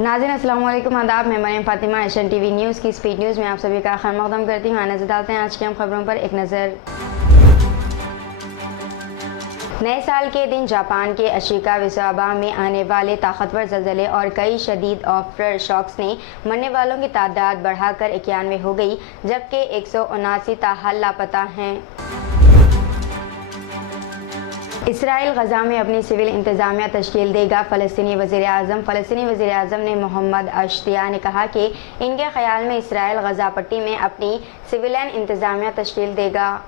नाज़रीन अस्सलाम वालेकुम, आदाब। मैं Mariyam Fatima Asian TV news की स्पीड न्यूज़ में आप सभी का खैर मक़दम करती हूँ। नजर डालते हैं आज की हम खबरों पर एक नज़र। नए साल के दिन जापान के अशिका विसावा में आने वाले ताकतवर ज़लज़ले और कई शदीद आफ्टर शॉक्स ने मरने वालों की तादाद बढ़ाकर 91 हो गई, जबकि 179 ताहाल लापता हैं। इसराइल गजा में अपनी सिविल इंतज़ामिया तश्कील देगा। फ़लस्तीनी वज़ीर आज़म ने मोहम्मद अश्तिया ने कहा कि इनके ख्याल में इसराइल गजा पट्टी में अपनी सिविलियन इंतज़ामिया तश्कील देगा।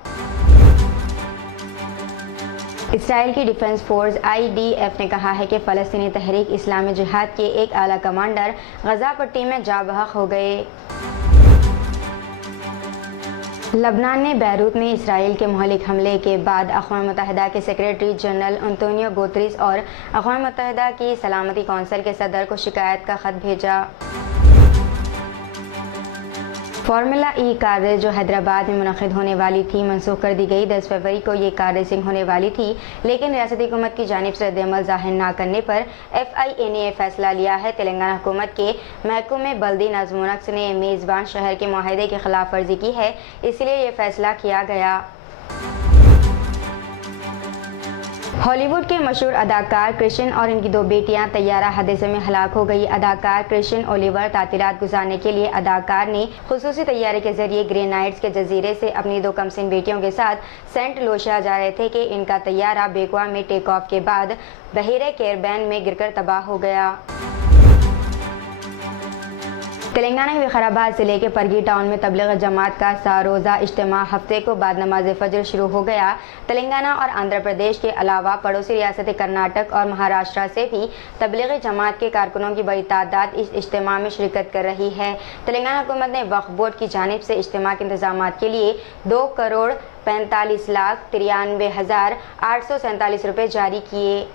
इसराइल की डिफेंस फोर्स IDF ने कहा है कि फ़लस्तीनी तहरीक इस्लामी जिहाद के एक आला कमांडर गजा पट्टी में जाँ बहक हो गए। लबनान ने बैरूत में इसराइल के महलिक हमले के बाद अक़वाम मुत्तहिदा के सेक्रेटरी जनरल अंतोनियो गुतेरेस और अक़वाम मुत्तहिदा की सलामती कौंसिल के सदर को शिकायत का ख़त भेजा। फार्मूला ई कार रेस जो हैदराबाद में मुनक़िद होने वाली थी मनसूख कर दी गई। 10 फरवरी को ये कार रेसिंग होने वाली थी, लेकिन रियासती हुकूमत की जानिब से रद्द-ए-अमल ज़ाहिर न करने पर FIA ने यह फैसला लिया है। तेलंगाना हुकूमत के महकमे बल्दी नज़्म व नक्श ने मेज़बान शहर के मुआहदे की खिलाफ वर्जी की है, इसलिए यह फैसला किया गया। हॉलीवुड के मशहूर अदाकार क्रिश्चियन और इनकी 2 बेटियां तैयारा हादसे में हलाक हो गई। अदाकार क्रिश्चियन ओलिवर तातीरात गुजारने के लिए अदाकार ने खुसूसी तैयारे के जरिए ग्रेनाइड्स के जजीरे से अपनी 2 कमसिन बेटियों के साथ सेंट लूसिया जा रहे थे कि इनका तैयारा बेकुआ में टेक ऑफ के बाद बहीरे कैरबैन में गिरकर तबाह हो गया। तेलंगाना के विकाराबाद जिले के परगी टाउन में तबलीग जमात का सारोज़ा इज्तिमा हफ्ते को बाद नमाज फजर शुरू हो गया। तेलंगाना और आंध्र प्रदेश के अलावा पड़ोसी रियासत कर्नाटक और महाराष्ट्र से भी तबलीगी जमात के कारकुनों की बड़ी तादाद इस इज्तिमा में शिरकत कर रही है। तेलंगाना हुकूमत ने वक्फ बोर्ड की जानिब से इज्तिमा के इंतजाम के लिए 2,45,93,847 रुपये जारी किए।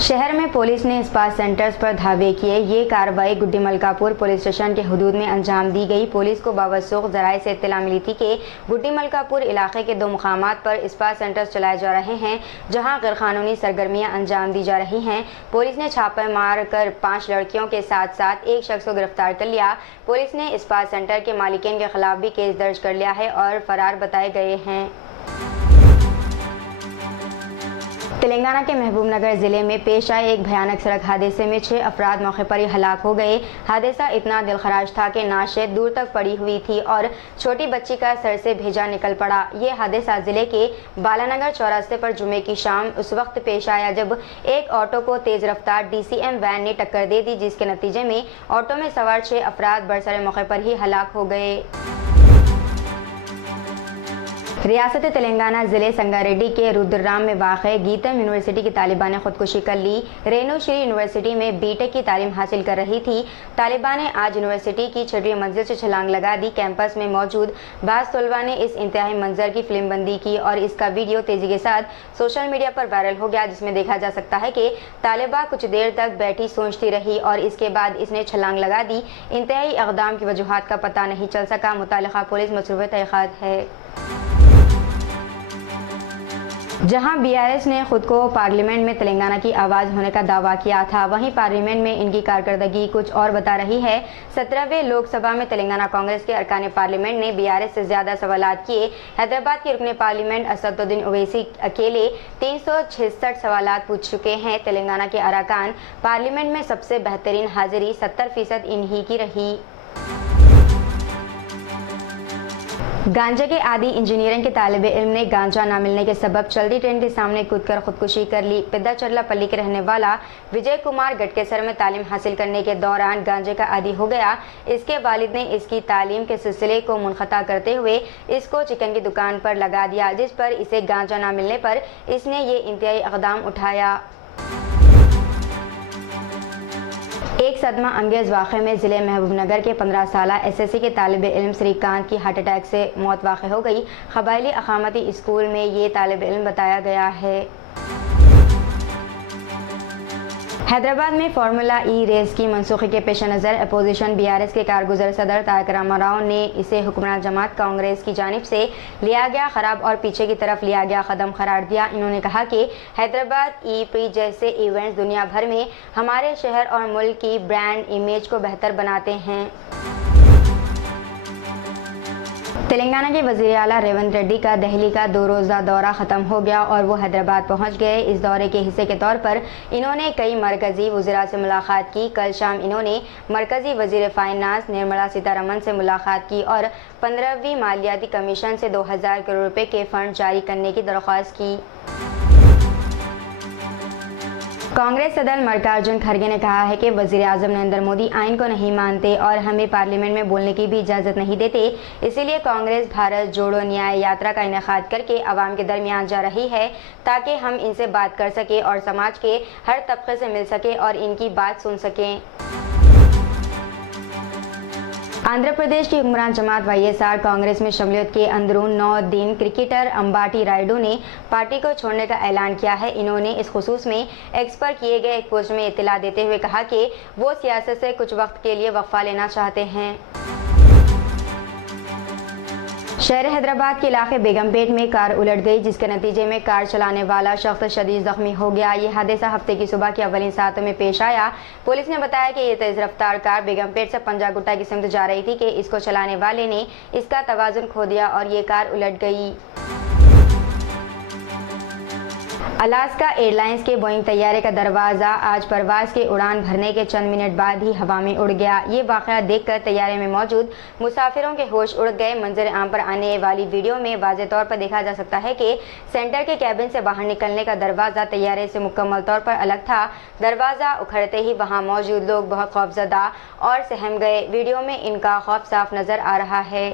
शहर में पुलिस ने इस्पात सेंटर्स पर धावे किए। ये कार्रवाई गुड्डी मलकापुर पुलिस स्टेशन के हदूद में अंजाम दी गई। पुलिस को बावसूख ज़राए से इत्तला मिली थी कि गुड्डी मलकापुर इलाके के 2 मुकामात पर इस्पात सेंटर्स चलाए जा रहे हैं, जहां गैरकानूनी सरगर्मियां अंजाम दी जा रही हैं। पुलिस ने छापे मार कर 5 लड़कियों के साथ साथ एक शख्स को गिरफ्तार कर लिया। पुलिस ने इस्पात सेंटर के मालिकीन के खिलाफ भी केस दर्ज कर लिया है और फरार बताए गए हैं। तेलंगाना के महबूबनगर ज़िले में पेश आए एक भयानक सड़क हादसे में 6 अफराद मौके पर ही हलाक हो गए। हादसा इतना दिलखराज था कि नाशे दूर तक पड़ी हुई थी और छोटी बच्ची का सर से भेजा निकल पड़ा। ये हादसा ज़िले के बालानगर चौरास्ते पर जुमे की शाम उस वक्त पेश आया जब एक ऑटो को तेज़ रफ्तार DCM वैन ने टक्कर दे दी, जिसके नतीजे में ऑटो में सवार 6 अफराद बरसरे मौके पर ही हलाक हो गए। रियासत तेलंगाना ज़िले संगारेड्डी के रुद्रराम में वाक़े गीतम यूनिवर्सिटी की तालिबा ने खुदकुशी कर ली। रेणु श्री यूनिवर्सिटी में BTech की तालीम हासिल कर रही थी। तालिबा ने आज यूनिवर्सिटी की 6वीं मंजिल से छलांग लगा दी। कैंपस में मौजूद बाज़ तलबा ने इस इंतहाई मंजर की फिल्म बंदी की और इसका वीडियो तेज़ी के साथ सोशल मीडिया पर वायरल हो गया, जिसमें देखा जा सकता है कि तालिबा कुछ देर तक बैठी सोचती रही और इसके बाद इसने छलांग लगा दी। इंतहाई इक़दाम की वजूहात का पता नहीं चल सका। मुतालिका पुलिस मसरूफ़ तहक़ीक़ात है। जहां BRS ने खुद को पार्लियामेंट में तेलंगाना की आवाज़ होने का दावा किया था, वहीं पार्लियामेंट में इनकी कारकर्दगी कुछ और बता रही है। 17वें लोकसभा में तेलंगाना कांग्रेस के अरकान पार्लियामेंट ने BRS से ज़्यादा सवालात किए। हैदराबाद के रुकने पार्लियामेंट असदुद्दीन ओवैसी अकेले 366 सवालात पूछ चुके हैं। तेलंगाना के अरकान पार्लियामेंट में सबसे बेहतरीन हाजिरी 70% इन्हीं की रही। गांजे के आदि इंजीनियरिंग के तालिब इल्म ने गांजा न मिलने के सबब चलती ट्रेन के सामने कूदकर खुदकुशी कर ली। पेद्दाचर्लापल्ली के रहने वाला विजय कुमार गटकेसर में तालीम हासिल करने के दौरान गांजे का आदी हो गया। इसके वालिद ने इसकी तालीम के सिलसिले को मुनक़ता करते हुए इसको चिकन की दुकान पर लगा दिया, जिस पर इसे गांजा न मिलने पर इसने ये इंतहाई इक़दाम उठाया। एक सदमा अंगेज़ वाक़े में ज़िले महबूबनगर के 15 साला SSC के तालिब इल्म श्रीकांत की हार्ट अटैक से मौत वाक़ हो गई। क़बायली अक़ामती स्कूल में ये तालिब इल्म बताया गया है। हैदराबाद में फार्मूला ई रेस की मनसूखी के पेश नज़र अपोजिशन बीआरएस के कारगुजर सदर तारक रामाराव ने इसे हुक्मरान जमात कांग्रेस की जानिब से लिया गया खराब और पीछे की तरफ लिया गया कदम करार दिया। इन्होंने कहा कि हैदराबाद ई प्री जैसे इवेंट्स दुनिया भर में हमारे शहर और मुल्क की ब्रांड इमेज को बेहतर बनाते हैं। तेलंगाना के वज़ीर आला रेवंत रेड्डी का दिल्ली का 2 रोज़ा दौरा ख़त्म हो गया और वो हैदराबाद पहुंच गए। इस दौरे के हिस्से के तौर पर इन्होंने कई मरकज़ी वज़ीरा से मुलाकात की। कल शाम इन्होंने मरकज़ी वज़ीर फाइनेंस निर्मला सीतारमण से मुलाकात की और 15वीं मालियाती कमीशन से 2000 करोड़ रुपए के फंड जारी करने की दरख्वास्त की। कांग्रेस सदर मल्लिकार्जुन खड़गे ने कहा है कि वज़ीर आज़म नरेंद्र मोदी आइन को नहीं मानते और हमें पार्लियामेंट में बोलने की भी इजाज़त नहीं देते, इसीलिए कांग्रेस भारत जोड़ो न्याय यात्रा का इनेकाद करके अवाम के दरमियान जा रही है ताकि हम इनसे बात कर सके और समाज के हर तबके से मिल सके और इनकी बात सुन सकें। आंध्र प्रदेश की हुक्मरान जमात वाईएसआर कांग्रेस में शमूलियत के अंदरून 9 दिन क्रिकेटर अंबाटी रायडू ने पार्टी को छोड़ने का ऐलान किया है। इन्होंने इस खुसूस में एक्स पर किए गए एक पोस्ट में इत्तला देते हुए कहा कि वो सियासत से कुछ वक्त के लिए वक्फा लेना चाहते हैं। शहर हैदराबाद के इलाके बेगमपेट में कार उलट गई, जिसके नतीजे में कार चलाने वाला शख्स शदीद जख्मी हो गया। ये हादसा हफ्ते की सुबह की अवलिन सातों में पेश आया। पुलिस ने बताया कि ये तेज रफ्तार कार बेगमपेट से पंजागुट्टा की सिमत जा रही थी कि इसको चलाने वाले ने इसका तवाजुन खो दिया और ये कार उलट गई। अलास्का एयरलाइंस के बोइंग तैयारे का दरवाज़ा आज परवाज़ के उड़ान भरने के चंद मिनट बाद ही हवा में उड़ गया। ये वाक़या देखकर तैयारे में मौजूद मुसाफिरों के होश उड़ गए। मंजर आम पर आने वाली वीडियो में वाज़े तौर पर देखा जा सकता है कि सेंटर के कैबिन से बाहर निकलने का दरवाज़ा तैयारे से मुकम्मल तौर पर अलग था। दरवाज़ा उखड़ते ही वहाँ मौजूद लोग बहुत खौफजदा और सहम गए। वीडियो में इनका खौफ साफ नज़र आ रहा है।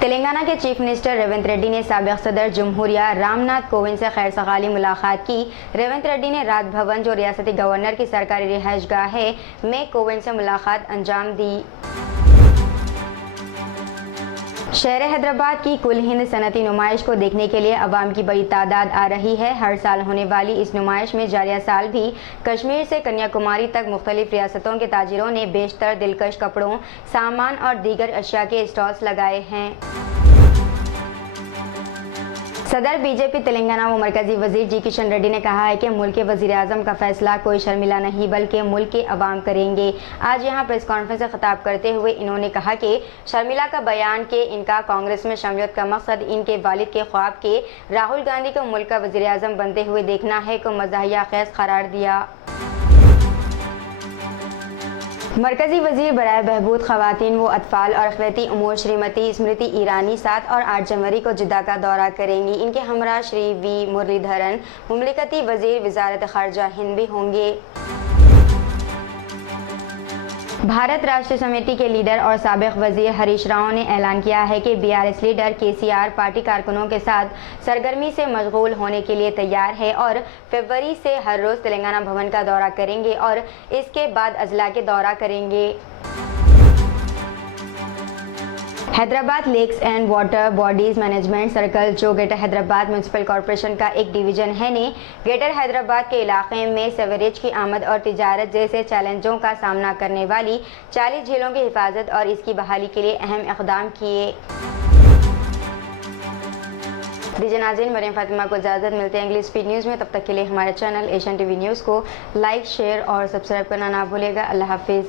तेलंगाना के चीफ मिनिस्टर रेवंत रेड्डी ने साबिक़ सदर जमहूरिया रामनाथ कोविंद से खैर सगाली मुलाकात की। रेवंत रेड्डी ने राजभवन, जो रियासती गवर्नर की सरकारी रिहाइशगाह है, में कोविंद से मुलाकात अंजाम दी। शहर हैदराबाद की कुल हिंद सनती नुमाइश को देखने के लिए अवाम की बड़ी तादाद आ रही है। हर साल होने वाली इस नुमाइश में जारिया साल भी कश्मीर से कन्याकुमारी तक मुख्तलिफ रियासतों के ताजिरों ने बेशतर दिलकश कपड़ों, सामान और दीगर अशिया के स्टॉल्स लगाए हैं। सदर बीजेपी तेलंगाना व मरकजी वजीर जी किशन रेड्डी ने कहा है कि मुल्क के वजीर आजम का फैसला कोई शर्मिला नहीं बल्कि मुल्क के अवाम करेंगे। आज यहां प्रेस कॉन्फ्रेंस से खिताब करते हुए इन्होंने कहा कि शर्मिला का बयान कि इनका कांग्रेस में शमूलियत का मकसद इनके वालिद के ख्वाब के राहुल गांधी को मुल्क का वजीर आजम बनते हुए देखना है को मज़ाहिया खेज़ करार दिया। मरकजी वजीर बराए बहबूद ख़वातीन व अतफाल और अक़लियती उमूर श्रीमती स्मृति ईरानी 7 और 8 जनवरी को जिद्दा का दौरा करेंगी। इनके हमरा श्री वी मुरलीधरन मुमलिकती वजीर वज़ारत ख़ारजा हिंद भी होंगे। भारत राष्ट्रीय समिति के लीडर और साबिक़ वजीर हरीश राव ने ऐलान किया है कि बीआरएस लीडर केसीआर पार्टी कारकुनों के साथ सरगर्मी से मशगूल होने के लिए तैयार है और फरवरी से हर रोज़ तेलंगाना भवन का दौरा करेंगे और इसके बाद अजला के दौरा करेंगे। Hyderabad lakes and water bodies management circle, जो ग्रेटर हैदराबाद म्यूनसिपल कॉरपोरेशन का एक डिवीज़न है, ने ग्रेटर हैदराबाद के इलाके में सेवरेज की आमद और तिजारत जैसे चैलेंजों का सामना करने वाली 40 झीलों की हिफाजत और इसकी बहाली के लिए अहम इक़दाम किए। दीजिए नाज़रीन, मरियम फातिमा को इजाज़त, मिलते हैं अगली स्पीड न्यूज़ में। तब तक के लिए हमारे चैनल एशियन टीवी न्यूज़ को लाइक, शेयर और सब्सक्राइब करना ना भूलिएगा। अल्लाह हाफिज़।